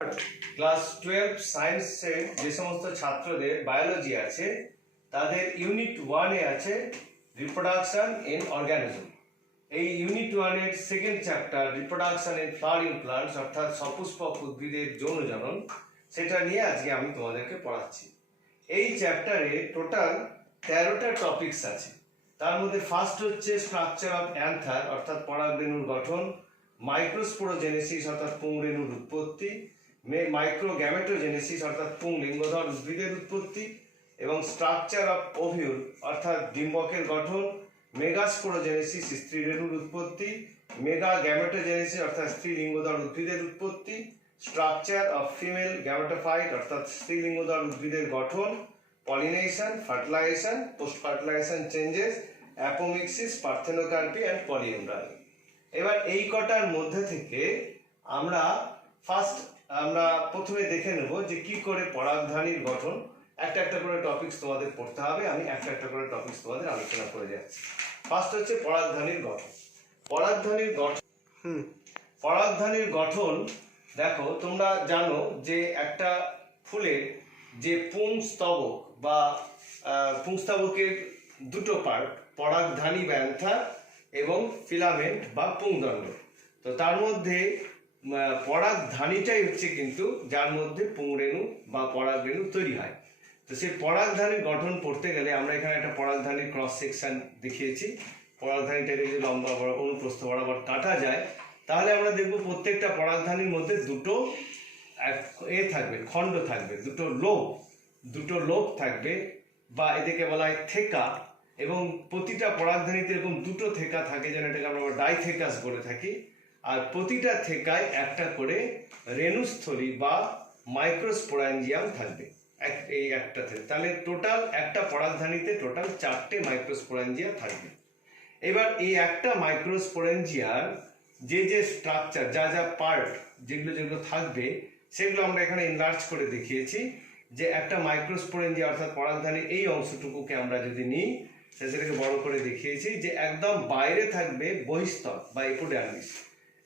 Class 12 সায়েন্সের যে সমস্ত ছাত্রদের বায়োলজি আছে তাদের ইউনিট 1 এ আছে রিপ্রোডাকশন ইন অর্গানিজম। এই ইউনিট 1 এর second chapter reproduction in flowering plants অর্থাৎ সপুষ্পক উদ্ভিদের যৌন জনন, সেটা নিয়ে আজকে আমি তোমাদেরকে পড়াচ্ছি। এই চ্যাপ্টারে টোটাল 13টা টপিকস আছে। তার মধ্যে ফার্স্ট হচ্ছে স্ট্রাকচার অফ অ্যান্থার অর্থাৎ পরাগরেণুর গঠন, মাইক্রোস্পোরোজেনেসিস অর্থাৎ পুংরেণুর উৎপত্তি, মাইক্রোগ্যামেটোজেনেসিস অর্থাৎ পুংলিঙ্গধর উদ্ভিদের উৎপত্তি, এবং স্ট্রাকচার অফ ওভিউল অর্থাৎ ডিম্বকের গঠন, মেগাস্পোরোজেনেসিস স্ত্রীরেণুর উৎপত্তি, মেগাগ্যামেটোজেনেসিস অর্থাৎ স্ত্রীলিঙ্গধর উদ্ভিদের উৎপত্তি, স্ট্রাকচার অফ ফিমেল গ্যামেটোফাইট অর্থাৎ স্ত্রীলিঙ্গধর উদ্ভিদের গঠন, pollination, fertilization, post fertilisation changes, apomixis, parthenocarpy and polyembryony. এবার এই কটার মধ্যে থেকে আমরা প্রথমে দেখে নেব যে কি করে পরাগধানীর গঠন। একটা একটা করে টপিকস তোমাদের পড়তে হবে, আমি একটা একটা করে টপিকস তোমাদের আলোচনা করে যাচ্ছি। ফার্স্ট হচ্ছে পরাগধানীর গঠন। পরাগধানীর গঠন দেখো, তোমরা জানো যে একটা ফুলের যে পুংস্তবক বা পুংস্তবকের দুটো পার্ট, পরাগধানী বা অ্যান্থার এবং ফিলামেন্ট বা পুংদণ্ড। তো তার মধ্যে পরাগধানীটাই হচ্ছে কিন্তু যার মধ্যে পুংরেণু বা পরাগরেণু তৈরি হয়। তো সেই পরাগধানীর গঠন পড়তে গেলে আমরা এখানে একটা পরাগধানীর ক্রস সেকশন দেখিয়েছি। পরাগধানীটাকে যদি লম্বা অনুপ্রস্থ বরাবর কাটা যায় তাহলে আমরা দেখব প্রত্যেকটা পরাগধানীর মধ্যে দুটো থাকবে, খণ্ড থাকবে, দুটো লোব থাকবে, বা এদেরকে বলা হয় থেকা। এবং প্রতিটা পরাগধানীতে এরকম দুটো থেকা থাকে, যেন এটাকে আমরা ডাইথেকাস বলে থাকি। আর প্রতিটা থেকায় একটা করে রেণুস্থলী বা মাইক্রোস্পোরাঞ্জিয়াম থাকবে এই একটা থেকে। তাহলে টোটাল একটা পরাগধানীতে টোটাল 4টে মাইক্রোস্পোরাঞ্জিয়া থাকবে। এবার এই একটা মাইক্রোস্পোরাঞ্জিয়ার যে স্ট্রাকচার, যা পার্ট যেগুলো থাকবে সেগুলো আমরা এখানে এনলার্জ করে দেখিয়েছি। যে একটা মাইক্রোস্পোরেঞ্জিয়া অর্থাৎ পরাগধানীর এই অংশটুকুকে আমরা যদি নিই, সেটাকে বড় করে দেখিয়েছি যে একদম বাইরে থাকবে বহিস্তর বা এপিডার্মিস।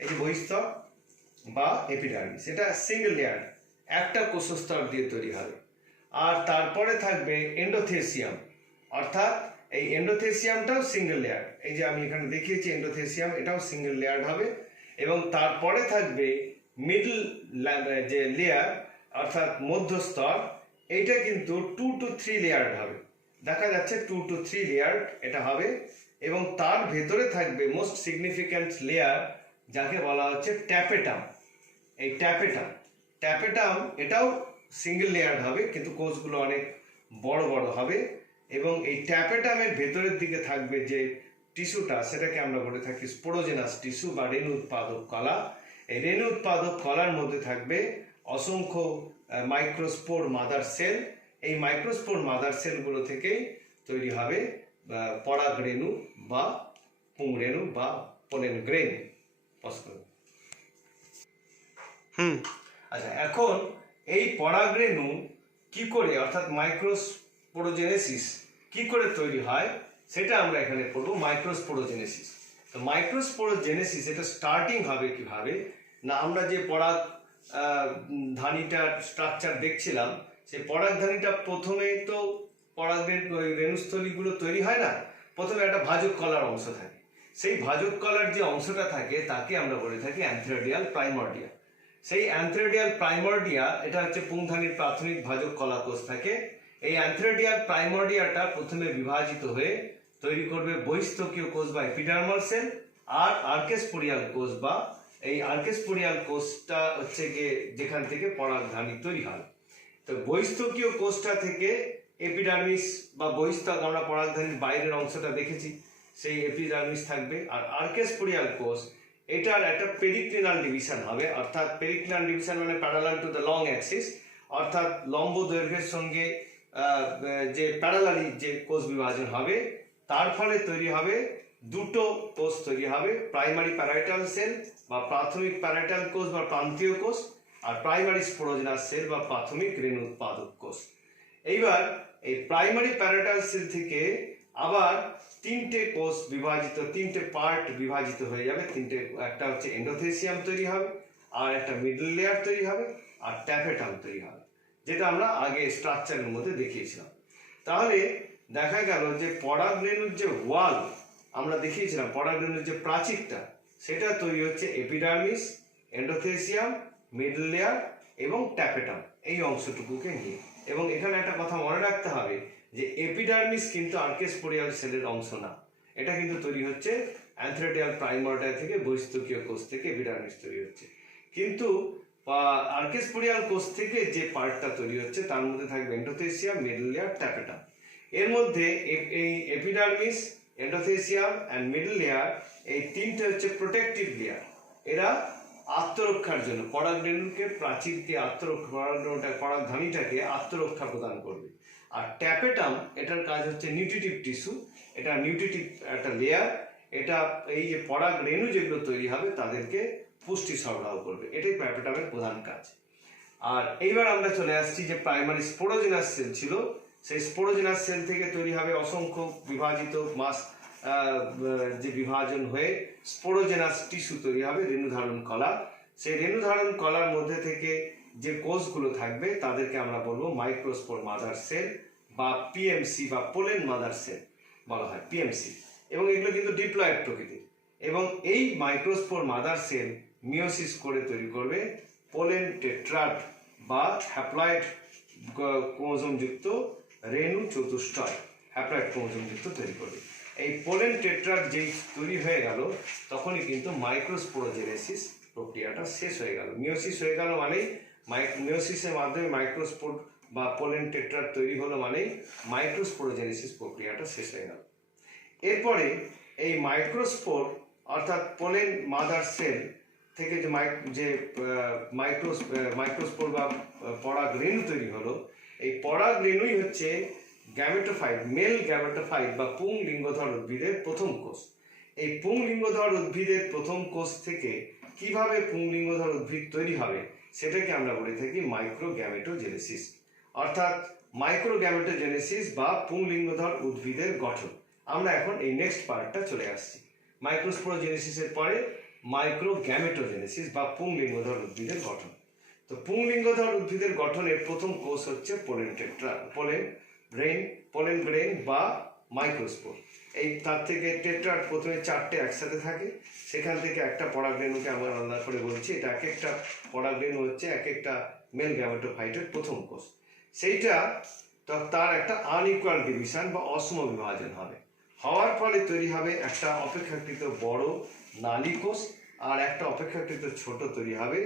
এই যে বহিস্তর বা এপিডার্মিস, এটা সিঙ্গেল লেয়ার, একটা কোষস্তর দিয়ে তৈরি হবে। আর তারপরে থাকবে এন্ডোথেসিয়াম, অর্থাৎ এই এন্ডোথেসিয়ামটাও সিঙ্গেল লেয়ার। এই যে আমি এখানে দেখিয়েছি এন্ডোথেসিয়াম, এটাও সিঙ্গেল লেয়ার হবে। এবং তারপরে থাকবে মিডল যে লেয়ার অর্থাৎ মধ্যস্তর, এইটা কিন্তু 2 to 3 লেয়ার হবে। দেখা যাচ্ছে 2 to 3 লেয়ার এটা হবে। এবং তার ভেতরে থাকবে মোস্ট সিগনিফিক্যান্ট লেয়ার, যাকে বলা হচ্ছে ট্যাপেটাম। এই ট্যাপেটাম এটাও সিঙ্গেল লেয়ার হবে, কিন্তু কোষগুলো অনেক বড় বড় হবে। এবং এই ট্যাপেটামের ভেতরের দিকে থাকবে যে টিস্যুটা, সেটাকে আমরা বলে থাকি স্পোরোজেনাস টিস্যু বা রেণু উৎপাদক কলা। এই রেণু উৎপাদক কলার মধ্যে থাকবে অসংখ্য মাইক্রোস্পোর মাদার সেল। এই মাইক্রোস্পোর মাদার সেলগুলো থেকেই তৈরি হবে পরাগরেণু বা পুংরেণু বা পোলেন গ্রেন। আচ্ছা, এখন এই পরাগরেণু কি করে অর্থাৎ মাইক্রোস্পোরোজেনেসিস কি করে তৈরি হয় সেটা আমরা এখানে পড়বো। মাইক্রোস্পোরোজেনেসিস, তো মাইক্রোস্পোরোজেনেসিস এটা স্টার্টিং হবে কিভাবে না, আমরা যে পরাগধানীটার স্ট্রাকচার দেখছিলাম, সেই পরাগধানীটা প্রথমে তো রেণুস্থলীগুলো তৈরি হয় না, প্রথমে একটা ভাজক কলার অংশ থাকে। সেই ভাজক কলার যে অংশটা থাকে তাকে আমরা বলে থাকি অ্যান্থ্রেডিয়াল প্রাইমর্ডিয়া। সেই অ্যান্থ্রেডিয়াল প্রাইমর্ডিয়া এটা হচ্ছে পুংধানীর প্রাথমিক ভাজক কলা কোষ থাকে। এই অ্যান্থ্রেডিয়াল প্রাইমর্ডিয়াটা প্রথমে বিভাজিত হয়ে তৈরি করবে বহিস্থকীয় কোষ বা এপিডার্মাল সেল আর আর্কেস্পোরিয়াল কোষ, বা এই আর্কেস্পোরিয়াল কোষটা হচ্ছে গিয়ে যেখান থেকে পরাগধানী তৈরি হয়। তো বহিস্থকীয় কোষটা থেকে এপিডার্মিস বা বহিস্থক, আমরা পরাগধানীর বাইরের অংশটা দেখেছি, সেই এপিডার্মিস থাকবে। আর আর্কেস্পোরিয়াল কোষ এটার একটা পেরিক্লিনাল ডিভিশন হবে, অর্থাৎ পেরিক্লিনাল ডিভিশন মানে parallel to the long Axis, অর্থাৎ লম্ব দৈর্ঘ্যের সঙ্গে যে প্যারালালি যে কোষ বিভাজন হবে, তার ফলে তৈরি হবে দুটো কোষ তৈরি হবে, প্রাইমারি প্যারাইটাল সেল বা প্রাথমিক প্যারাইটাল কোষ বা প্রান্তীয় কোষ, আর প্রাইমারি স্পোরোজেনাস সেল বা প্রাথমিক রেণু উৎপাদক কোষ। এইবার এই প্রাইমারি প্যারাইটাল সেল থেকে আবার তিনটে কোষ বিভাজিত, তিনটে পার্ট বিভাজিত হয়ে যাবে, একটা হচ্ছে এন্ডোথেসিয়াম তৈরি হবে, আর একটা মিডল লেয়ার তৈরি হবে আর ট্যাপেটাম তৈরি হবে, যেটা আমরা আগে স্ট্রাকচারের মধ্যে দেখিয়েছিলাম। তাহলে দেখা গেল যে পরাগরেণুর যে ওয়াল আমরা দেখিয়েছিলাম, পরাগরেণুর যে প্রাচীরটা, সেটা তৈরি হচ্ছে এপিডার্মিস, এন্ডোথেসিয়াম, মিডল লেয়ার এবং ট্যাপেটাম, এই অংশটুকুকে নিয়ে। এবং এখানে একটা কথা মনে রাখতে হবে যে এপিডার্মিস কিন্তু আর্কেস্পোরিয়াল সেলের অংশ না, এটা কিন্তু তৈরি হচ্ছে অ্যানথ্রেটিয়াল প্রাইমর্ডিয়া থেকে, বহিস্থকীয় কোষ থেকে এপিডার্মিস তৈরি হচ্ছে। কিন্তু আর্কেস্পোরিয়াল কোষ থেকে যে পার্টটা তৈরি হচ্ছে তার মধ্যে থাকবে এন্ডোথেসিয়াম, মিডল লেয়ার, ট্যাপেটাম। এর মধ্যে এই epidermis, endothecium and middle layer, এই তিনটে হচ্ছে প্রোটেক্টিভ লেয়ার। এরা আত্মরক্ষার জন্য পরাগরেণুকে প্রাচীরকে পরাগধানীটাকে আত্মরক্ষা প্রদান করবে। আর ট্যাপেটাম, এটার কাজ হচ্ছে নিউট্রিটিভ টিস্যু, এটা নিউট্রিটিভ একটা লেয়ার, এটা এই যে পরাগরেণু যেগুলো তৈরি হবে তাদেরকে পুষ্টি সরবরাহ করবে, এটাই ট্যাপেটামের প্রধান কাজ। আর এইবার আমরা চলে আসছি যে প্রাইমারি স্পোরোজেনাস সেল ছিল, সেই স্পোরোজেনাস সেল থেকে তৈরি হবে অসংখ্য বিভাজিত মাস, যে বিভাজন হয়ে স্পোরোজেনাস টিস্যু তৈরি হবে, রেণুধারণ কলা। সেই রেণুধারণ কলার মধ্যে থেকে যে কোষগুলো থাকবে তাদেরকে আমরা বলবো মাইক্রোস্পোর মাদার সেল বা পিএমসি বা পোলেন মাদার সেল বলা হয়, পিএমসি। এবং এগুলো কিন্তু ডিপ্লয়েড প্রকৃতির। এবং এই মাইক্রোস্পোর মাদার সেল মিওসিস করে তৈরি করবে পোলেন টেট্রাড বা হ্যাপ্লয়েড ক্রোমোজোমযুক্ত রেণু চতুষ্টয়, হ্যাপ্লয়েড ক্রোমোজোমযুক্ত তৈরি করবে। এই পোলেন টেট্রাড যেই তৈরি হয়ে গেল তখনই কিন্তু মাইক্রোস্পোরোজেনেসিস প্রক্রিয়াটা শেষ হয়ে গেল। মিওসিস হয়ে গেল মানেই মিওসিসের মাধ্যমে মাইক্রোস্পোর বা পোলেন টেট্রাড তৈরি হলো মানেই মাইক্রোস্পোরোজেনেসিস প্রক্রিয়াটা শেষ হয়ে গেল। এরপরে এই মাইক্রোস্পোর অর্থাৎ পোলেন মাদার সেল থেকে যে মাইক্রোস্পোর বা পরাগরেণু তৈরি হলো, এই পরাগরেণুই হচ্ছে গ্যামেটোফাইট, মেল গ্যামেটোফাইট বা পুংলিঙ্গধর উদ্ভিদের প্রথম কোষ। এই পুংলিঙ্গধর উদ্ভিদের প্রথম কোষ থেকে কিভাবে পুংলিঙ্গধর উদ্ভিদ তৈরি হবে সেটাকে আমরা বলে থাকি মাইক্রোগ্যামেটোজেনেসিস, অর্থাৎ মাইক্রোগ্যামেটোজেনেসিস বা পুংলিঙ্গধর উদ্ভিদের গঠন। আমরা এখন এই নেক্সট পার্টটা চলে আসছি। মাইক্রোস্পোরোজেনেসিসের পরে মাইক্রোগ্যামেটোজেনেসিস বা পুংলিঙ্গধর উদ্ভিদের গঠন। তো পুংলিঙ্গধর উদ্ভিদের গঠনের প্রথম কোষ হচ্ছে পোলেন গ্রেন বা মাইক্রোস্পোর। এই তার থেকে টেট্রাড প্রথমে চারটে একসাথে থাকে, সেখান থেকে একটা পরাগরেণুকে আমরা আলাদা করে বলছি, এটা এক একটা পরাগরেণু হচ্ছে এক একটা মেল গ্যামেটোফাইটের প্রথম কোষ। সেইটা তার একটা আনইকুয়াল ডিভিশন বা অসম বিভাজন হবে, হওয়ার ফলে তৈরি হবে একটা অপেক্ষাকৃত বড় নালী কোষ আর একটা অপেক্ষাকৃত ছোট তৈরি হবে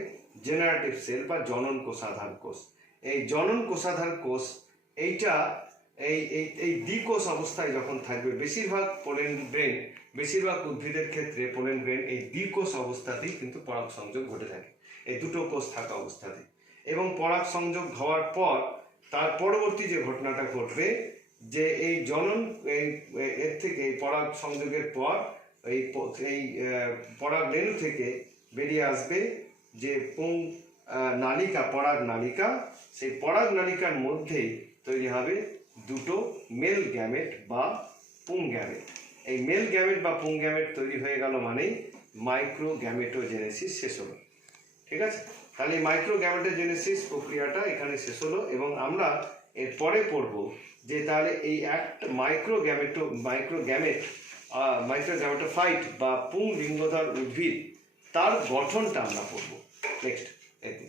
জেনারেটিভ সেল বা জনন কোষাধার কোষ। এই জনন কোষাধার কোষ এইটা এই দ্বিকোষ অবস্থায় যখন থাকবে, বেশিরভাগ উদ্ভিদের ক্ষেত্রে পোলেন গ্রেন এই দ্বিকোষ অবস্থাতেই কিন্তু পরাগ সংযোগ ঘটে থাকে, এই দুটো কোষ থাকা অবস্থাতে। এবং পরাগ সংযোগ হওয়ার পর তার পরবর্তী যে ঘটনাটা ঘটবে যে এই জনন এর থেকে এই পরাগ সংযোগের পর এই পরাগ রেণু থেকে বেরিয়ে আসবে যে নালিকা, পরাগ নালিকা। সেই পরাগ নালিকার মধ্যেই তৈরি হবে দুটো মেল গ্যামেট বা পুং গ্যামেট। এই মেল গ্যামেট বা পুং গ্যামেট তৈরি হয়ে গেল মানেই মাইক্রোগ্যামেটোজেনেসিস শেষ হলো। ঠিক আছে, তাহলে মাইক্রোগ্যামেটোজেনেসিস প্রক্রিয়াটা এখানে শেষ হলো। এবং আমরা এরপরে পড়ব যে তাহলে এই একটা মাইক্রোগ্যামেটোফাইট বা পুং লিঙ্গধর উদ্ভিদ তার গঠনটা আমরা পড়ব নেক্সট এতে।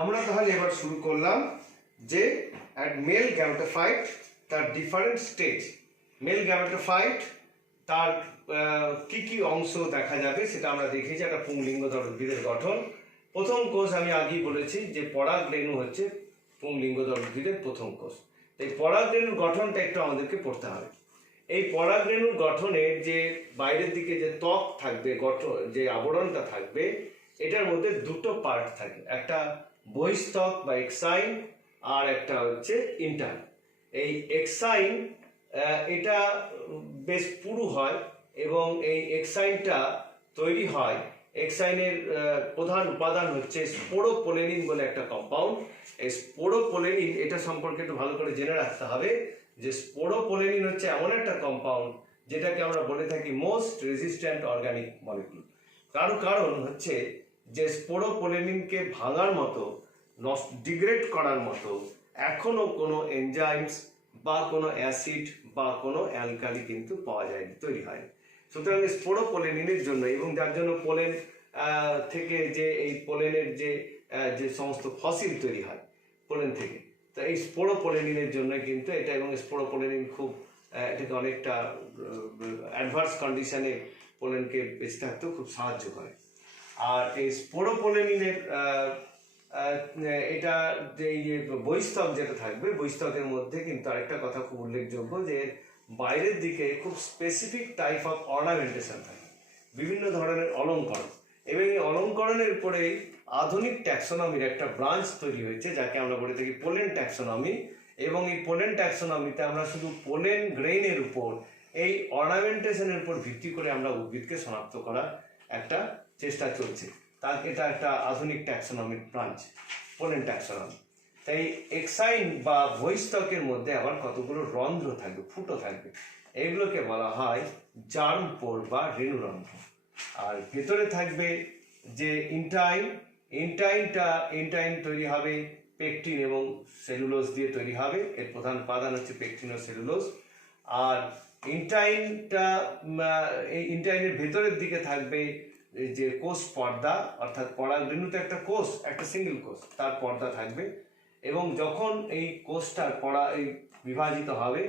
আমরা তাহলে এবার শুরু করলাম যে মেল গ্যামেটোফাইট তার ডিফারেন্ট স্টেজ। মেল গ্যামেটোফাইট তার কি কি অংশ দেখা যাবে সেটা আমরা দেখেছি। একটা পুংলিঙ্গধর উদ্ভিদের গঠন, প্রথম কোষ আমি আগেই বলেছি যে পরাগরেণু হচ্ছে পুংলিঙ্গধর উদ্ভিদের প্রথম কোষ। এই পরাগরেণুর গঠনটা একটু আমাদেরকে পড়তে হবে। এই পরাগরেণুর গঠনের যে বাইরের দিকে যে ত্বক থাকবে, যে আবরণটা থাকবে, এটার মধ্যে দুটো পার্ট থাকে, একটা বহিস্তক বা এক্সাইন আর একটা হচ্ছে ইন্টার্ন। এই এক্সাইন এটা বেশ পুরু হয় এবং এই এক্সাইনটা তৈরি হয়, এক্সাইনের প্রধান উপাদান হচ্ছে স্পোরোপোলেনিন বলে একটা কম্পাউন্ড। এই স্পোরোপোলেনিন এটা সম্পর্কে একটু ভালো করে জেনে রাখতে হবে যে স্পোরোপোলেনিন হচ্ছে এমন একটা কম্পাউন্ড যেটাকে আমরা বলে থাকি মোস্ট রেজিস্ট্যান্ট অর্গানিক মলিকুল। কারণ হচ্ছে যে স্পোরোপোলেনিনকে ভাঙার মতো, ডিগ্রেড করার মতো এখনো কোনো এনজাইমস বা কোনো অ্যাসিড বা কোনো অ্যালকালি কিন্তু পাওয়া যায়নি, তৈরি হয়নি। সুতরাং স্পোরোপোলেনিনের জন্য, এবং যার জন্য পোলেন থেকে যে এই পোলেনের যে সমস্ত ফসিল তৈরি হয় পোলেন থেকে, তো এই স্পোরোপোলেনিনের জন্য কিন্তু এটা, এবং স্পোরোপোলেনিন খুব এটাকে অনেকটা অ্যাডভার্স কন্ডিশনে পোলেনকে বেঁচে থাকতেও খুব সাহায্য করে। আর এই স্পোরোপোলেনিনের এটা যে বহিস্তক যেটা থাকবে, বহিস্তকের মধ্যে কিন্তু আরেকটা কথা খুব উল্লেখযোগ্য, যে বাইরের দিকে খুব স্পেসিফিক টাইপ অফ অর্নামেন্টেশন থাকে, বিভিন্ন ধরনের অলঙ্করণ, এবং এই অলঙ্করণের উপরেই আধুনিক ট্যাক্সোনমির একটা ব্রাঞ্চ তৈরি হয়েছে, যাকে আমরা বলে থাকি পোলেন ট্যাক্সোনমি। এবং এই পোলেন ট্যাক্সোনমিতে আমরা শুধু পোলেন গ্রেইনের উপর, এই অর্নামেন্টেশনের উপর ভিত্তি করে আমরা উদ্ভিদকে শনাক্ত করার একটা চেষ্টা চলছে। তার এটা একটা আধুনিক ট্যাক্সোনমির ব্রাঞ্চ, পোলেন ট্যাক্সোনমি। তাই এক্সাইন বা বহিস্তকের মধ্যে আবার কতগুলো রন্ধ্র থাকবে, ফুটো থাকবে, এগুলোকে বলা হয় জার্ম পোর বা রেণুরন্ধ্র। আর ভেতরে থাকবে যে ইন্টাইন তৈরি হবে পেকটিন এবং সেলুলোজ দিয়ে তৈরি হবে। এর প্রধান উপাদান হচ্ছে পেকটিন ও সেলুলোজ। আর ইন্টাইনের ভেতরের দিকে থাকবে যে কোষ পর্দা, অর্থাৎ পরাগরেণুতে একটা কোষ, একটা সিঙ্গেল কোষ, তার পর্দা থাকবে। এবং যখন এই কোষটার বিভাজিত হবে,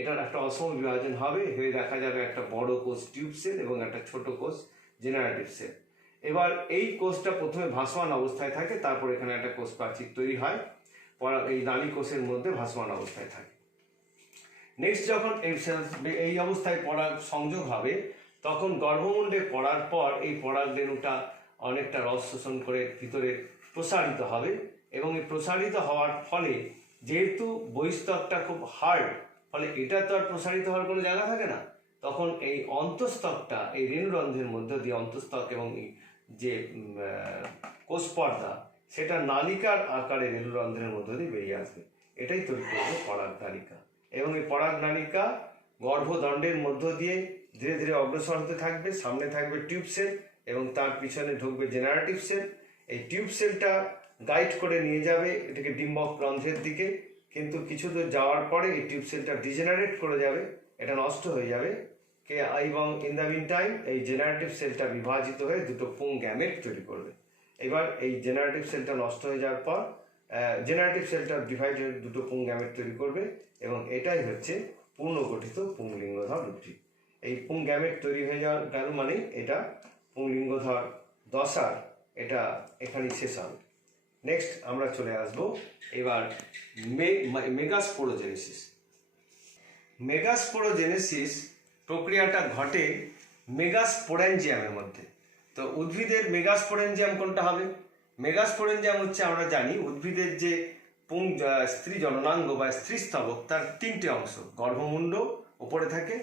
এটার একটা অসম বিভাজন হবে, হয়ে দেখা যাবে একটা বড় কোষ টিউব সেল এবং একটা ছোট কোষ জেনারেটিভ সেল। এবার এই কোষটা প্রথমে ভাসমান অবস্থায় থাকে, তারপর এখানে একটা কোষ প্রাচীর তৈরি হয়, এই নালী কোষের মধ্যে ভাসমান অবস্থায় থাকে। নেক্সট যখন এই অবস্থায় পরাগ সংযোগ হবে, তখন গর্ভমুণ্ডে পড়ার পর এই পরাগরেণুটা অনেকটা রস শোষণ করে ভিতরে প্রসারিত হবে, এবং এই প্রসারিত হওয়ার ফলে যেহেতু বহিস্তকটা খুব হার্ড, ফলে এটা তো আর প্রসারিত হওয়ার কোনো জায়গা থাকে না, তখন এই অন্তঃস্তকটা, এই রেণুরন্ধ্রের মধ্যে দিয়ে অন্তঃস্তক এবং যে কোষ পর্দা, সেটা নালিকার আকারে রেণুরন্ধ্রের মধ্যে দিয়ে বেরিয়ে আসবে। এটাই তৈরি করবে পরাগনালিকা। এবং এই পরাগনালিকা গর্ভদণ্ডের মধ্য দিয়ে ধীরে ধীরে অগ্রসর হতে থাকবে। সামনে থাকবে টিউব সেল এবং তার পিছনে ঢুকবে জেনারেটিভ সেল। এই টিউব সেলটা গাইড করে নিয়ে যাবে এটাকে ডিম্বক রন্ধ্রের দিকে, কিন্তু কিছু দূর যাওয়ার পরে এই টিউব সেলটা ডিজেনারেট করে যাবে, এটা নষ্ট হয়ে যাবে। এবং ইন দ্য মিন টাইম এই জেনারেটিভ সেলটা বিভাজিত হয়ে দুটো পুং গ্যামেট তৈরি করবে। এবার এই জেনারেটিভ সেলটা নষ্ট হয়ে যাওয়ার পর জেনারেটিভ সেলটা ডিভাইড হয়ে দুটো পুং গ্যামেট তৈরি করবে, এবং এটাই হচ্ছে পূর্ণগঠিত পুংলিঙ্গধর উদ্ভিদ। এই পুং গ্যামেট তৈরি হয়ে যাওয়ার গেল মানে এটা পুংলিঙ্গধর দশার এটা এখানেই শেষ হবে। নেক্সট আমরা চলে আসব এবার মেগাস্পোরোজেনেসিস। মেগাস্পোরোজেনেসিস প্রক্রিয়াটা ঘটে মেগাস্পোরেঞ্জিয়ামের মধ্যে। তো উদ্ভিদের মেগাস্পোরেঞ্জিয়াম কোনটা হবে? মেগাস্পোরেঞ্জিয়াম হচ্ছে, আমরা জানি উদ্ভিদের যে স্ত্রী জননাঙ্গ বা স্ত্রীস্তবক, তার তিনটে অংশ, গর্ভমুণ্ড উপরে থাকে,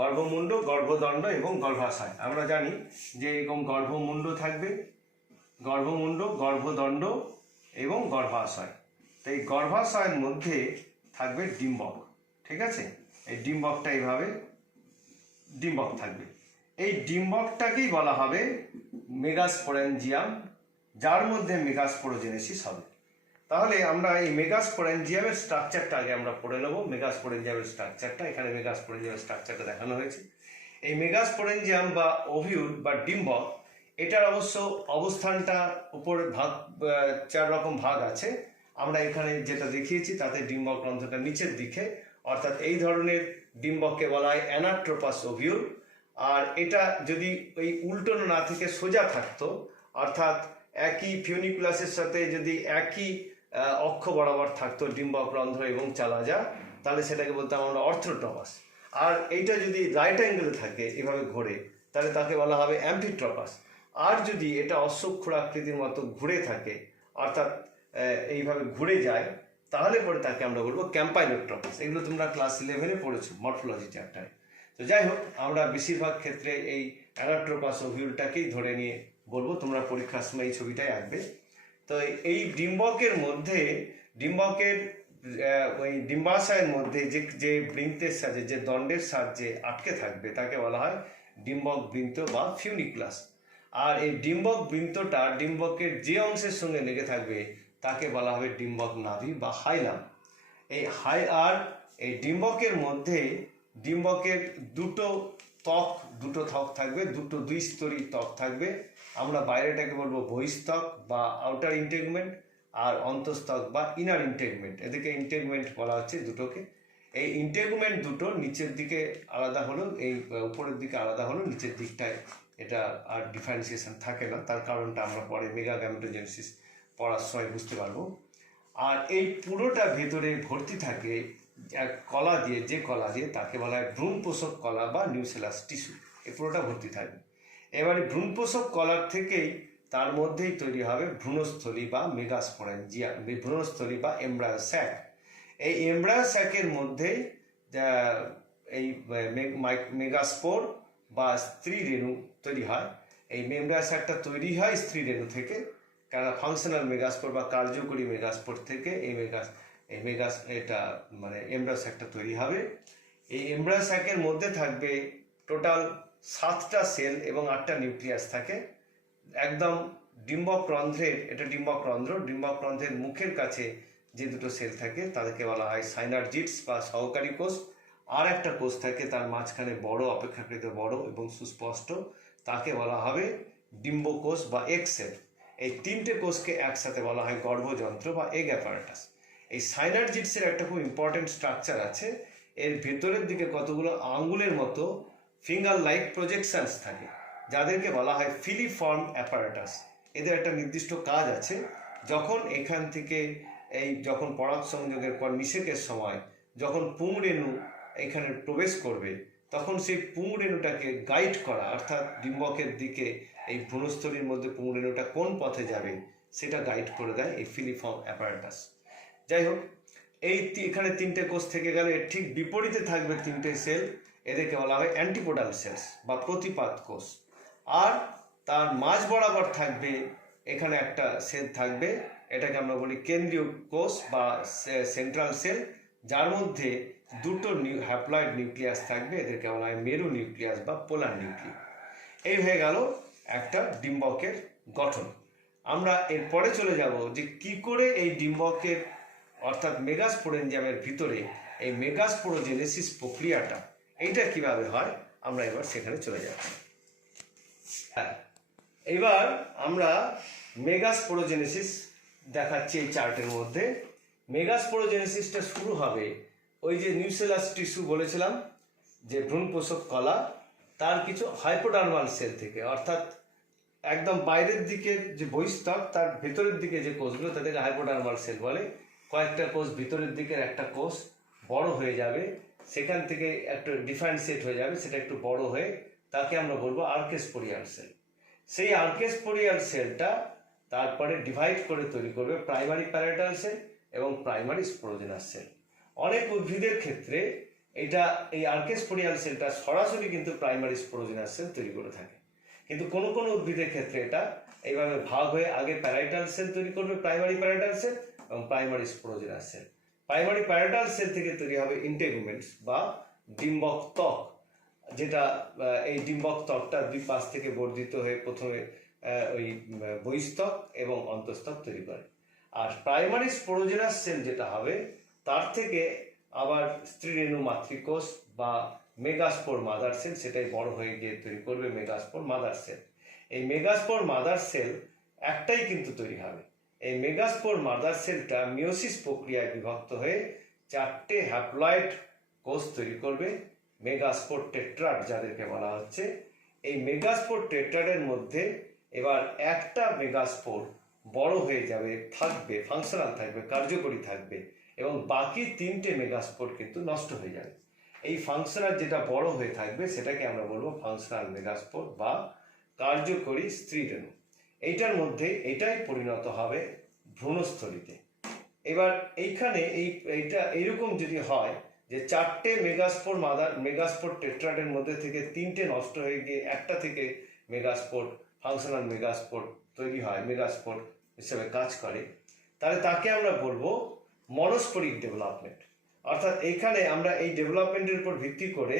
গর্ভমুণ্ড, গর্ভদণ্ড এবং গর্ভাশয়। আমরা জানি যে এরকম গর্ভমুণ্ড থাকবে, গর্ভমুণ্ড, গর্ভদণ্ড এবং গর্ভাশয়। তো এই গর্ভাশয়ের মধ্যে থাকবে ডিম্বক, ঠিক আছে? এই ডিম্বকটা এইভাবে ডিম্বক থাকবে। এই ডিম্বকটাকেই বলা হবে মেগাস্পোরেঞ্জিয়াম, যার মধ্যে মেগাস্পোরোজেনেসিস হবে। তাহলে আমরা এই মেগাস্পোরেঞ্জিয়ামের স্ট্রাকচারটা আগে আমরা পড়ে নেব। মেগাস্পোরেঞ্জিয়ামের স্ট্রাকচারটা এখানে মেগাস্পোরেঞ্জিয়ামের স্ট্রাকচারটা দেখানো হয়েছে। এই মেগাস্পোরেঞ্জিয়াম বা ওভিউল বা ডিম্বক, এটার অবশ্য অবস্থানটা উপরে চার রকম ভাগ আছে। আমরা এখানে যেটা দেখিয়েছি তাতে ডিম্বক রন্ধ্রটা নিচের দিকে, অর্থাৎ এই ধরনের ডিম্বককে বলা হয় অ্যানাট্রোপাস ওভিউল। আর এটা যদি ওই উল্টোনো না থেকে সোজা থাকতো, অর্থাৎ একই ফিউনিকুলাসের সাথে যদি একই অক্ষ বরাবর থাকতো ডিম্বক রন্ধ্র এবং চালাজা, তাহলে সেটাকে বলতাম আমরা অর্থোট্রপাস। আর এইটা যদি রাইট অ্যাঙ্গেলে থাকে এভাবে ঘোরে, তাহলে তাকে বলা হবে অ্যাম্ফিট্রপাস। আর যদি এটা অশ্বক্ষুর আকৃতির মতো ঘুরে থাকে, অর্থাৎ এইভাবে ঘুরে যায়, তাহলে পরে তাকে আমরা বলবো ক্যাম্পাইলোট্রপাস। এগুলো তোমরা ক্লাস 11-এ পড়েছো মরফোলজি চ্যাপ্টারে। তো যাই হোক, আমরা বেশিরভাগ ক্ষেত্রে এই অ্যানাট্রোপাস ওভিউলটাকেই ধরে নিয়ে বলবো। তোমরা পরীক্ষার সময় এই ছবিটাই আঁকবে। তো এই ডিম্বকের মধ্যে, ডিম্বকের ওই ডিম্বাশয়ের মধ্যে যে বৃন্তের সাহায্যে, যে দণ্ডের সাহায্যে আটকে থাকবে, তাকে বলা হয় ডিম্বক বৃন্ত বা ফিউনিকুলাস। আর এই ডিম্বক বৃন্তটা ডিম্বকের যে অংশের সঙ্গে লেগে থাকবে তাকে বলা হবে ডিম্বক নাভি বা হাইলাম। এই ডিম্বকের মধ্যে ডিম্বকের দুটো ত্বক থাকবে, দুই স্তরী ত্বক থাকবে। আমরা বাইরেটাকে বলবো বহিস্তক বা আউটার ইন্টেগুমেন্ট, আর অন্তঃস্তক বা ইনার ইন্টেগুমেন্ট। এদিকে ইন্টেগুমেন্ট বলা হচ্ছে দুটোকে। এই ইন্টেগুমেন্ট দুটো নিচের দিকে আলাদা হলো, এই উপরের দিকে আলাদা হলো, নিচের দিকটায় এটা আর ডিফারেন্সিয়েশন থাকে না। তার কারণটা আমরা পরে মেগা গ্যামেটোজেনেসিস পড়ার সময় বুঝতে পারবো। আর এই পুরোটা ভেতরে ভর্তি থাকে এক কলা দিয়ে, যে কলা দিয়ে তাকে বলা হয় ভ্রূণপোষক কলা বা নিউসেলাস টিস্যু। এই পুরোটা ভর্তি থাকবে। এবারে ভ্রূণপোষক কলার থেকেই তার মধ্যেই তৈরি হবে ভ্রূণস্থলী বা মেগাস্পোরেঞ্জিয়া, ভ্রূণস্থলী বা এমব্রায়ো স্যাক। এই এমব্রায়ো স্যাকের মধ্যেই এই মেগাস্পোর বা স্ত্রী রেণু তৈরি হয়। এই এমব্রায়ো স্যাকটা তৈরি হয় স্ত্রী রেণু থেকে, কারণ ফাংশনাল মেগাস্পোর বা কার্যকরী মেগাস্পোর থেকে এটা মানে এমব্রায়ো স্যাকটা তৈরি হবে। এই এমব্রায়ো স্যাকের মধ্যে থাকবে টোটাল 7টা সেল এবং 8টা নিউক্লিয়াস থাকে। একদম ডিম্বক রন্ধ্রের, এটা ডিম্বক রন্ধ্রের মুখের কাছে যে দুটো সেল থাকে তাদেরকে বলা হয় সাইনার্জিডস বা সহকারী কোষ। আর একটা কোষ থাকে তার মাঝখানে বড়, অপেক্ষাকৃত বড় এবং সুস্পষ্ট, তাকে বলা হবে ডিম্বকোষ বা এগ সেল। এই 3টে কোষকে একসাথে বলা হয় গর্ভযন্ত্র বা এগ অ্যাপারেটাস। এই সাইনার্জিডসের একটা খুব ইম্পর্টেন্ট স্ট্রাকচার আছে। এর ভেতরের দিকে কতগুলো আঙ্গুলের মতো ফিঙ্গার লাইক প্রজেকশনস থাকে, যাদেরকে বলা হয় ফিলিফর্ম অ্যাপারেটাস। এদের একটা নির্দিষ্ট কাজ আছে। যখন এখান থেকে যখন পরাগ সংযোগের পর নিষেকের সময় যখন পুংরেণু এখানে প্রবেশ করবে, তখন সেই পুংরেণুটাকে গাইড করা, অর্থাৎ ডিম্বকের দিকে এই ভ্রূণস্থলীর মধ্যে পুংরেণুটা কোন পথে যাবে সেটা গাইড করে দেয় এই ফিলিফর্ম অ্যাপারেটাস। যাই হোক, এখানে 3টে কোষ থেকে গেল। এর ঠিক বিপরীতে থাকবে 3টে সেল, এদেরকে বলা হয় অ্যান্টিপোডাল সেলস বা প্রতিপাদ কোষ। আর তার মাঝ বরাবর থাকবে এখানে একটা সেল থাকবে, এটাকে আমরা বলি কেন্দ্রীয় কোষ বা সেন্ট্রাল সেল, যার মধ্যে দুটো হ্যাপ্লয়েড নিউক্লিয়াস থাকবে, এদেরকে বলা হয় মেরু নিউক্লিয়াস বা পোলার নিউক্লিয়াস। এই হয়ে গেল একটা ডিম্বকের গঠন। আমরা এরপরে চলে যাব যে কি করে এই ডিম্বকের অর্থাৎ মেগাস্পোরেঞ্জিয়ামের ভিতরে এই মেগাস্পোরোজেনেসিস প্রক্রিয়াটা এইটা কিভাবে হয়, আমরা এবার সেখানে চলে যাব। এবার আমরা মেগাস্পোরোজেনেসিস দেখাচ্ছি এই চার্টের মধ্যে। মেগাস্পোরোজেনেসিসটা শুরু হবে ওই যে নিউসেলাস টিস্যু বলেছিলাম, যে ভ্রূণপোষক কলা, তার কিছু হাইপোডার্মাল সেল থেকে, অর্থাৎ একদম বাইরের দিকে যে বহিস্তক তার ভেতরের দিকে যে কোষগুলো তাদেরকে হাইপোডার্মাল সেল বলে। কয়েকটা কোষ ভিতরের দিকের একটা কোষ বড় হয়ে যাবে, সেখান থেকে একটু ডিফারেন্সিয়েট হয়ে যাবে, সেটা একটু বড় হয়ে তাকে আমরা বলবো আর্কেস্পোরিয়াল সেল। সেই আর্কেস্পোরিয়াল সেলটা তারপরে ডিভাইড করে তৈরি করবে প্রাইমারি প্যারাইটাল সেল এবং প্রাইমারি স্পোরোজেনাস সেল। অনেক উদ্ভিদের ক্ষেত্রে এই আর্কেস্পোরিয়াল সেলটা সরাসরি কিন্তু প্রাইমারি স্পোরোজেনাস সেল তৈরি করে থাকে, কিন্তু কোনো কোনো উদ্ভিদের ক্ষেত্রে এটা এইভাবে ভাগ হয়ে আগে প্যারাইটাল সেল তৈরি করবে, প্রাইমারি প্যারাইটাল সেল এবং primary sporogenous cell. Primary parietal cell থেকে তৈরি হবে ইন্টেগুমেন্টস বা ডিম্বক ত্বক, যেটা এই ডিম্বক ত্বকটা দুই পাশ থেকে বর্ধিত হয়ে প্রথমে ওই বহিস্তক এবং অন্তঃস্তক তৈরি করে। আর প্রাইমারি স্পোরোজেনাস সেল যেটা হবে তার থেকে আবার স্ত্রীরেণু মাতৃকোষ বা মেগাস্পোর মাদার সেল, সেটাই বড় হয়ে গিয়ে তৈরি করবে মেগাস্পোর মাদার সেল। এই মেগাস্পোর মাদার সেল একটাই কিন্তু তৈরি হবে। এই মেগাস্পোর মাদার সেলটা মিওসিস প্রক্রিয়ায় বিভক্ত হয়ে 4টে হ্যাপ্লয়েড কোষ তৈরি করবে, মেগাস্পোর টেট্রাড যাদেরকে বলা হচ্ছে। এই মেগাস্পোর টেট্রাডের মধ্যে এবার একটা মেগাস্পোর বড় হয়ে যাবে, থাকবে, ফাংশনাল থাকবে, কার্যকরী থাকবে, এবং বাকি 3টে মেগাস্পোর কিন্তু নষ্ট হয়ে যাবে। এই ফাংশনাল যেটা বড় হয়ে থাকবে সেটাকে আমরা বলবো ফাংশনাল মেগাস্পোর বা কার্যকরী স্ত্রীরেণু। এইটার মধ্যে এটাই পরিণত হবে ভ্রূণস্থলীতে। এবার এইখানে এইটা এইরকম যদি হয় যে 4টে মেগাস্পোর টেট্রাডের মধ্যে থেকে 3টে নষ্ট হয়ে গিয়ে একটা থেকে মেগাস্পোর ফাংশনাল মেগাস্পোর তৈরি হয়, মেগাস্পোর হিসেবে কাজ করে, তাহলে তাকে আমরা বলবো মনোস্পোরিক ডেভেলপমেন্ট। অর্থাৎ এইখানে আমরা এই ডেভেলপমেন্টের উপর ভিত্তি করে,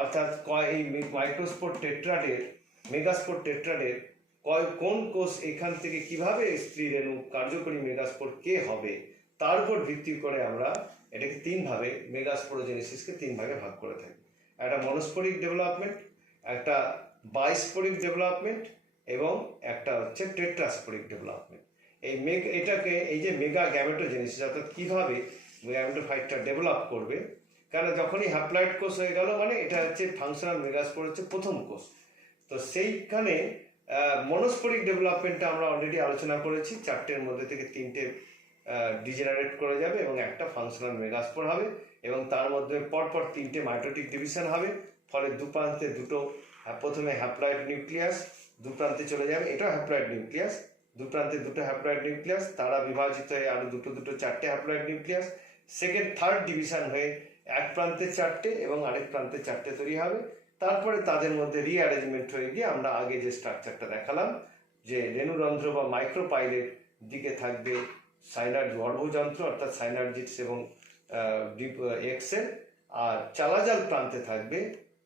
অর্থাৎ এই মাইক্রোস্পোর টেট্রাডের মেগাস্পোর টেট্রাডের কোন কোষ এখান থেকে কিভাবে স্ত্রী রেণু কার্যকরী মেগাস্পোর কে হবে তার উপর ভিত্তি করে আমরা এটাকে তিনভাবে মেগাস্পোরোজেনেসিসকে তিন ভাগে ভাগ করে থাকি। একটা মনোস্পোরিক ডেভেলপমেন্ট, একটা বাইস্পোরিক ডেভেলপমেন্ট এবং একটা হচ্ছে টেট্রাস্পোরিক ডেভেলপমেন্ট। এটাকে এই যে মেগা গ্যামেটোজেনেসিস অর্থাৎ কিভাবে গ্যামেটোফাইটটা ডেভেলপ করবে, কারণ যখনই হ্যাপ্লয়েড কোষ হয়ে গেল মানে এটা হচ্ছে ফাংশনাল মেগাস্পোর হচ্ছে প্রথম কোষ। তো সেইখানে মনোস্পোরিক ডেভেলপমেন্টটা আমরা অলরেডি আলোচনা করেছি, চারটের মধ্যে থেকে তিনটে ডিজেনারেট করে যাবে এবং একটা ফাংশনাল মেগাস্পোর হবে এবং তার মধ্যে পরপর তিনটে মাইটোটিক ডিভিশন হবে, ফলে দুপ্রান্তে দুটো প্রথমে হ্যাপ্লয়েড নিউক্লিয়াস দুপ্রান্তে চলে যাবে, এটাও হ্যাপ্লয়েড নিউক্লিয়াস, দুপ্রান্তে দুটো হ্যাপ্লয়েড নিউক্লিয়াস, তারা বিভাজিত হয়ে আরো দুটো চারটে haploid nucleus, second third division হয়ে এক প্রান্তে চারটে এবং আরেক প্রান্তে চারটে তৈরি হবে। তারপরে তাদের মধ্যে রিঅ্যারেঞ্জমেন্ট হয়ে গিয়ে আমরা আগে যে স্ট্রাকচারটা দেখালাম যে রেণুরন্ধ্র বা মাইক্রোপাইলের দিকে থাকবে সাইনার্জ গর্ভযন্ত্র অর্থাৎ সাইনার্জিটস এবং এক্সেল, আর চালাজাল প্রান্তে থাকবে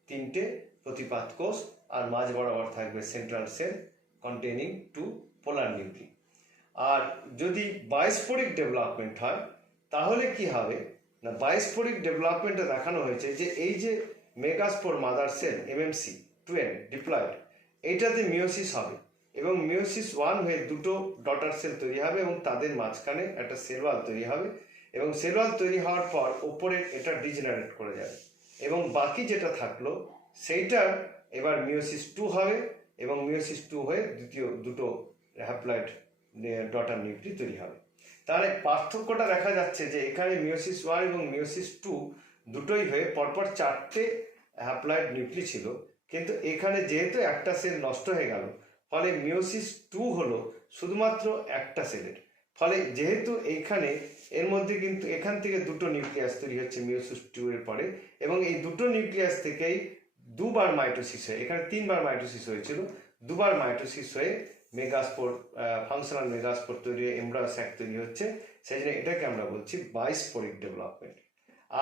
তিনটে প্রতিপাত কোষ, আর মাঝ বরাবর থাকবে সেন্ট্রাল সেল কন্টেনিং টু পোলার নিউক্লি। আর যদি বায়োস্পোরিক ডেভেলপমেন্ট হয় তাহলে কি হবে না, বায়োস্পোরিক ডেভেলপমেন্টে দেখানো হয়েছে যে এই যে megaspore mother sell MMC 2n diploid, এইটাতে মিওসিস হবে এবং মিওসিস 1 হয়ে দুটো ডটার সেল তৈরি হবে এবং তাদের মাঝখানে একটা সেল ওয়াল তৈরি হবে এবং সেল ওয়াল তৈরি হওয়ার পর ওপরে এটা ডিজেনারেট করে যাবে এবং বাকি যেটা থাকলো সেইটার এবার মিওসিস 2 হবে এবং মিওসিস 2 হয়ে দ্বিতীয় দুটো হ্যাপ্লয়েড ডটার নিউক্লি তৈরি হবে। তাহলে পার্থক্যটা দেখা যাচ্ছে যে এখানে মিওসিস 1 এবং মিওসিস 2 দুটোই হয়ে পরপর চারটে হ্যাপ্লয়েড নিউক্লি ছিল, কিন্তু এখানে যেহেতু একটা সেল নষ্ট হয়ে গেল ফলে মিওসিস 2 হলো শুধুমাত্র একটা সেলের, ফলে যেহেতু এইখানে এর মধ্যে কিন্তু এখান থেকে দুটো নিউক্লিয়াস তৈরি হচ্ছে মিওসিস 2 এর পরে এবং এই দুটো নিউক্লিয়াস থেকেই দুবার মাইটোসিস হয়ে, এখানে তিনবার মাইটোসিস হয়েছিল, দুবার মাইটোসিস হয়ে মেগাস্পোর ফাংশনাল মেগাস্পোর তৈরি হয়ে এমব্রায়ো স্যাক তৈরি হচ্ছে, সেই জন্য এটাকে আমরা বলছি বাইস্পোরিক ডেভেলপমেন্ট।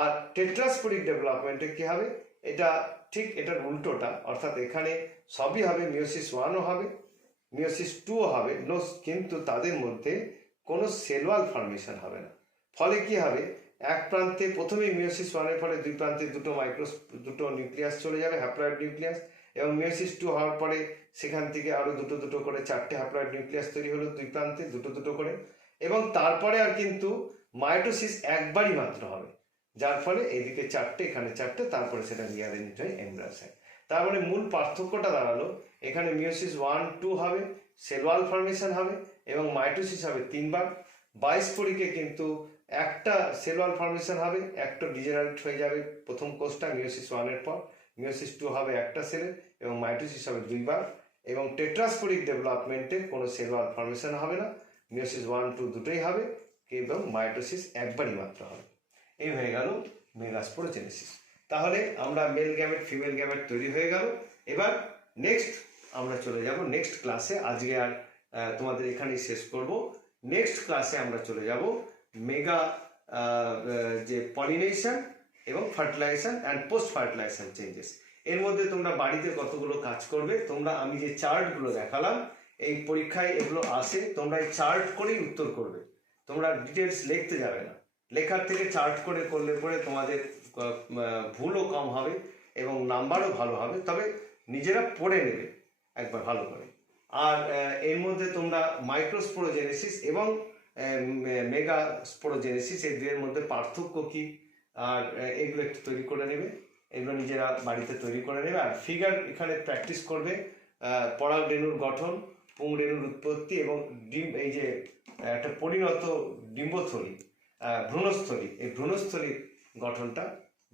আর টেট্রাস্পোরিক ডেভেলপমেন্টে কি হবে, এটা ঠিক এটার উল্টোটা, অর্থাৎ এখানে সবই হবে, মিওসিস 1ও হবে মিওসিস 2ও হবে, কিন্তু তাদের মধ্যে কোনো সেলওয়াল ফর্মেশন হবে না। ফলে কি হবে, এক প্রান্তে প্রথমেই মিওসিস 1-এর ফলে দুই প্রান্তে দুটো নিউক্লিয়াস চলে যাবে হ্যাপ্লয়েড নিউক্লিয়াস এবং মিওসিস 2 হওয়ার পরে সেখান থেকে আরো দুটো করে চারটে হ্যাপ্লয়েড নিউক্লিয়াস তৈরি হলো দুই প্রান্তে দুটো করে এবং তারপরে আর কিন্তু মাইটোসিস একবারই মাত্র হবে, যার ফলে এইদিকে চারটে এখানে চারটে, তারপরে সেটা রিঅ্যারেঞ্জ হয়ে এমব্রায়ো স্যাক। তার মানে মূল পার্থক্যটা দাঁড়ালো এখানে মিওসিস 1-2 হবে, সেলওয়াল ফর্মেশন হবে এবং মাইটোসিস হবে তিনবার। বাইস্পোরিকে কিন্তু একটা সেলওয়াল ফর্মেশন হবে, একটা ডিজেনারেট হয়ে যাবে প্রথম কোষটা মিওসিস 1-এর পর, মিওসিস 2 হবে একটা সেলের এবং মাইটোসিস হবে দুইবার। এবং টেট্রাস্পোরিক ডেভেলপমেন্টে কোনো সেলওয়াল ফর্মেশন হবে না, মিওসিস 1-2 দুটোই হবে এবং মাইটোসিস একবারই মাত্র হবে। এই হয়ে গেল মেগাস্পোরোজেনেসিস। তাহলে আমরা মেল গ্যামেট ফিমেল গ্যামেট তৈরি হয়ে গেল। এবার নেক্সট আমরা চলে যাব নেক্সট ক্লাসে, আজকে আর তোমাদের এখানেই শেষ করব। নেক্সট ক্লাসে আমরা চলে যাব মেগা যে পলিনেশন এবং fertilisation and post fertilisation changes. এর মধ্যে তোমরা বাড়িতে কতগুলো কাজ করবে, তোমরা আমি যে চার্টগুলো দেখালাম এই পরীক্ষায় এগুলো আসে, তোমরা এই চার্ট করেই উত্তর করবে, তোমরা ডিটেলস লিখতে যাবে না, লেখার থেকে চার্ট করে করলে পরে তোমাদের ভুলও কম হবে এবং নাম্বারও ভালো হবে, তবে নিজেরা পড়ে নেবে একবার ভালো করে। আর এর মধ্যে তোমরা মাইক্রোস্পোরোজেনেসিস এবং মেগা স্পোরোজেনেসিস এই দুয়ের মধ্যে পার্থক্য কি আর এগুলো একটু তৈরি করে নেবে, এগুলো নিজেরা বাড়িতে তৈরি করে নেবে। আর ফিগার এখানে প্র্যাকটিস করবে, পরাগ রেণুর গঠন, পুং রেণুর উৎপত্তি এবং এই যে একটা পরিণত ডিম্বথলি ভ্রূণস্থলী, এই ভ্রূণস্থলীর গঠনটা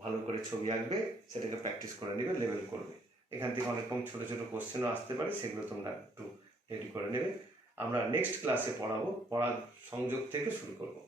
ভালো করে ছবি আঁকবে, সেটাকে প্র্যাকটিস করে নেবে, লেবেল করবে। এখান থেকে অনেক রকম ছোটো ছোটো কোশ্চেনও আসতে পারে, সেগুলো তোমরা একটু রেডি করে নেবে। আমরা নেক্সট ক্লাসে পড়াবো, পড়ার সংযোগ থেকে শুরু করবো।